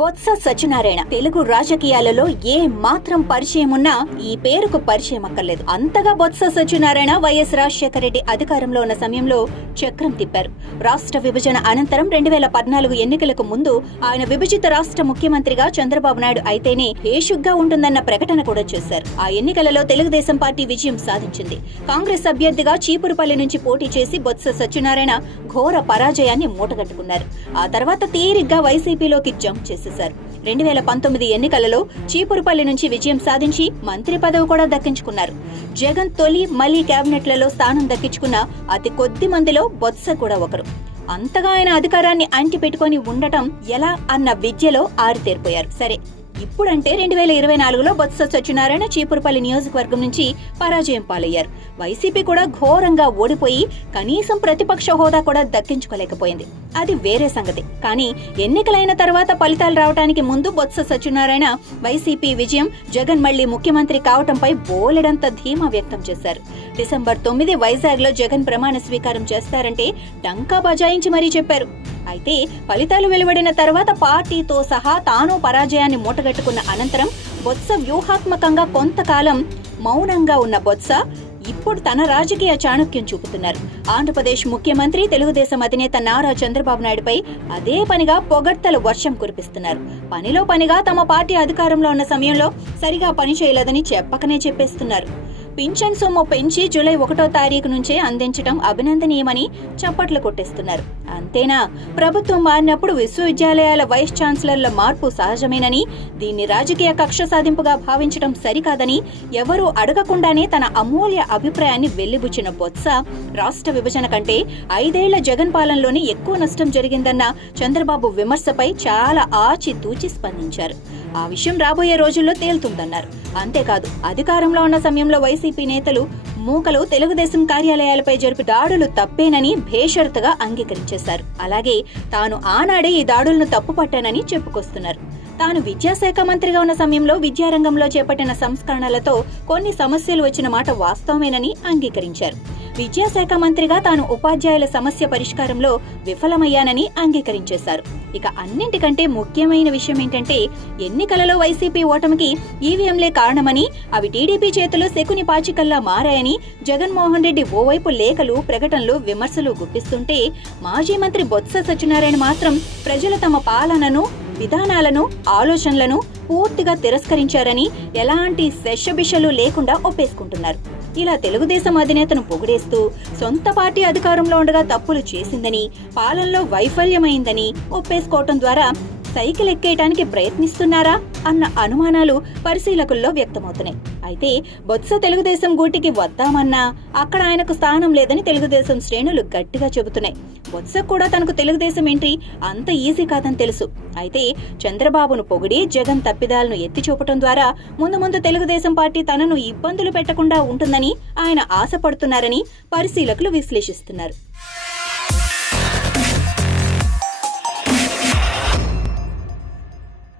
బొత్స సత్యనారాయణ తెలుగు రాజకీయాలలో ఏ మాత్రం పరిచయం ఉన్నా ఈ పేరుకు పరిచయం అక్కర్లేదు. అంతగా బొత్స సత్యనారాయణ వైఎస్ రాజశేఖర రెడ్డి అధికారంలో ఉన్న సమయంలో చక్రం తిప్పారు. రాష్ట్ర విభజన అనంతరం 2014 ఎన్నికలకు ముందు ఆయన విభజిత రాష్ట్ర ముఖ్యమంత్రిగా చంద్రబాబు నాయుడు అయితేనే హేషుగ్గా ఉంటుందన్న ప్రకటన కూడా చేశారు. ఆ ఎన్నికలలో తెలుగుదేశం పార్టీ విజయం సాధించింది. కాంగ్రెస్ అభ్యర్థిగా చీపురుపల్లి నుంచి పోటీ చేసి బొత్స సత్యనారాయణ ఘోర పరాజయాన్ని మూటగట్టుకున్నారు. ఆ తర్వాత తీరిగ్గా వైసీపీలోకి జంప్ చేశారు. 2019 ఎన్నికలలో చీపురుపల్లి నుంచి విజయం సాధించి మంత్రి పదవి కూడా దక్కించుకున్నారు. జగన్ తొలి మళ్లీ కేబినెట్లలో స్థానం దక్కించుకున్న అతి కొద్ది మందిలో బొత్స కూడా ఒకరు. అంతగా ఆయన అధికారాన్ని అంటి పెట్టుకుని ఉండటం ఎలా అన్న విద్యలో ఆరితేరిపోయారు. సరే, ఇప్పుడంటే 2024లో బొత్స సత్యనారాయణ చీపురుపల్లి నియోజకవర్గం నుంచి పరాజయం పాలయ్యారు. వైసీపీ కూడా ఘోరంగా ఓడిపోయి కనీసం ప్రతిపక్ష హోదా కూడా దక్కించుకోలేకపోయింది. అది వేరే సంగతి. కానీ ఎన్నికలైన తర్వాత ఫలితాలు రావడానికి ముందు బొత్స సత్యనారాయణ వైసీపీ విజయం, జగన్ మళ్లీ ముఖ్యమంత్రి కావటంపై బోలెడంత ధీమా వ్యక్తం చేశారు. డిసెంబర్ 9 వైజాగ్లో జగన్ ప్రమాణ స్వీకారం చేస్తారంటే డంకా బజాయించి మరీ చెప్పారు. అయితే ఫలితాలు వెలువడిన తర్వాత పార్టీతో సహా తాను పరాజయాన్ని మూటగట్టుకున్న అనంతరం బొత్స వ్యూహాత్మకంగా కొంతకాలం మౌనంగా ఉన్న బొత్స ఇప్పుడు తన రాజకీయ చాణక్యం చూపుతున్నారు. ఆంధ్రప్రదేశ్ ముఖ్యమంత్రి తెలుగుదేశం అధినేత నారా చంద్రబాబు నాయుడుపై అదే పనిగా పొగడ్తల వర్షం కురిపిస్తున్నారు. పనిలో పనిగా తమ పార్టీ అధికారంలో ఉన్న సమయంలో సరిగా పని చేయలేదని చెప్పకనే చెప్పేస్తున్నారు. పింఛన్ సొమ్ము పెంచి జూలై 1వ తారీఖు నుంచే అందించడం అభినందనీయమని చప్పట్లు కొట్టేస్తున్నారు. అంతేనా, ప్రభుత్వం మారినప్పుడు విశ్వవిద్యాలయాల వైస్ ఛాన్సలర్ల మార్పు సహజమేనని, దీన్ని రాజకీయ కక్ష సాధింపుగా భావించడం సరికాదని ఎవరూ అడగకుండానే తన అమూల్య అభిప్రాయాన్ని వెళ్లిబుచ్చిన బొత్స రాష్ట్ర విభజన కంటే 5 ఏళ్ల జగన్ పాలనలోనే ఎక్కువ నష్టం జరిగిందన్న చంద్రబాబు విమర్శపై చాలా ఆచితూచి స్పందించారు. ఆ విషయం రాబోయే రోజుల్లో తేలుతుందన్నారు. అంతేకాదు, అధికారంలో ఉన్న సమయంలో వైసీపీ నేతలు మూకలు తెలుగుదేశం కార్యాలయాలపై జరిపి దాడులు తప్పేనని భేషరతుగా అంగీకరించేశారు. అలాగే తాను ఆనాడే ఈ దాడులను తప్పుపట్టానని చెప్పుకొస్తున్నారు. తాను విద్యాశాఖ మంత్రిగా ఉన్న సమయంలో విద్యారంగంలో చేపట్టిన సంస్కరణలతో కొన్ని సమస్యలు వచ్చిన మాట వాస్తవమేనని అంగీకరించారు. విద్యాశాఖ మంత్రిగా తాను ఉపాధ్యాయుల సమస్య పరిష్కారంలో విఫలమయ్యానని అంగీకరించేశారు. ఇక అన్నింటికంటే ముఖ్యమైన విషయం ఏంటంటే, ఎన్నికలలో వైసీపీ ఓటమికి ఈవీఎంలే కారణమని, అవి టీడీపీ చేతిలో శకుని పాచికల్లా మారాయని జగన్మోహన్ రెడ్డి ఓవైపు లేఖలు, ప్రకటనలు, విమర్శలు గుప్పిస్తుంటే, మాజీ మంత్రి బొత్స సత్యనారాయణ మాత్రం ప్రజలు తమ పాలనను, విధానాలను, ఆలోచనలను పూర్తిగా తిరస్కరించారని ఎలాంటి శషబిషలు లేకుండా ఒప్పేసుకుంటున్నారు. ఇలా తెలుగుదేశం అధినేతను పొగిడేస్తూ సొంత పార్టీ అధికారంలో ఉండగా తప్పులు చేసిందని, పాలనలో వైఫల్యమైందని ఒప్పేసుకోవటం ద్వారా సైకిల్ ఎక్కేయటానికి ప్రయత్నిస్తున్నారా అన్న అనుమానాలు పరిశీలకుల్లో వ్యక్తమవుతున్నాయి. అయితే బొత్స తెలుగుదేశం గూటికి వద్దామన్నా అక్కడ ఆయనకు స్థానం లేదని తెలుగుదేశం శ్రేణులు గట్టిగా చెబుతున్నాయి. బొత్స కూడా తనకు తెలుగుదేశం ఎంట్రీ అంత ఈజీ కాదని తెలుసు. అయితే చంద్రబాబును పొగిడి జగన్ తప్పిదాలను ఎత్తి చూపటం ద్వారా ముందు తెలుగుదేశం పార్టీ తనను ఇబ్బందులు పెట్టకుండా ఉంటుందని ఆయన ఆశపడుతున్నారని పరిశీలకులు విశ్లేషిస్తున్నారు.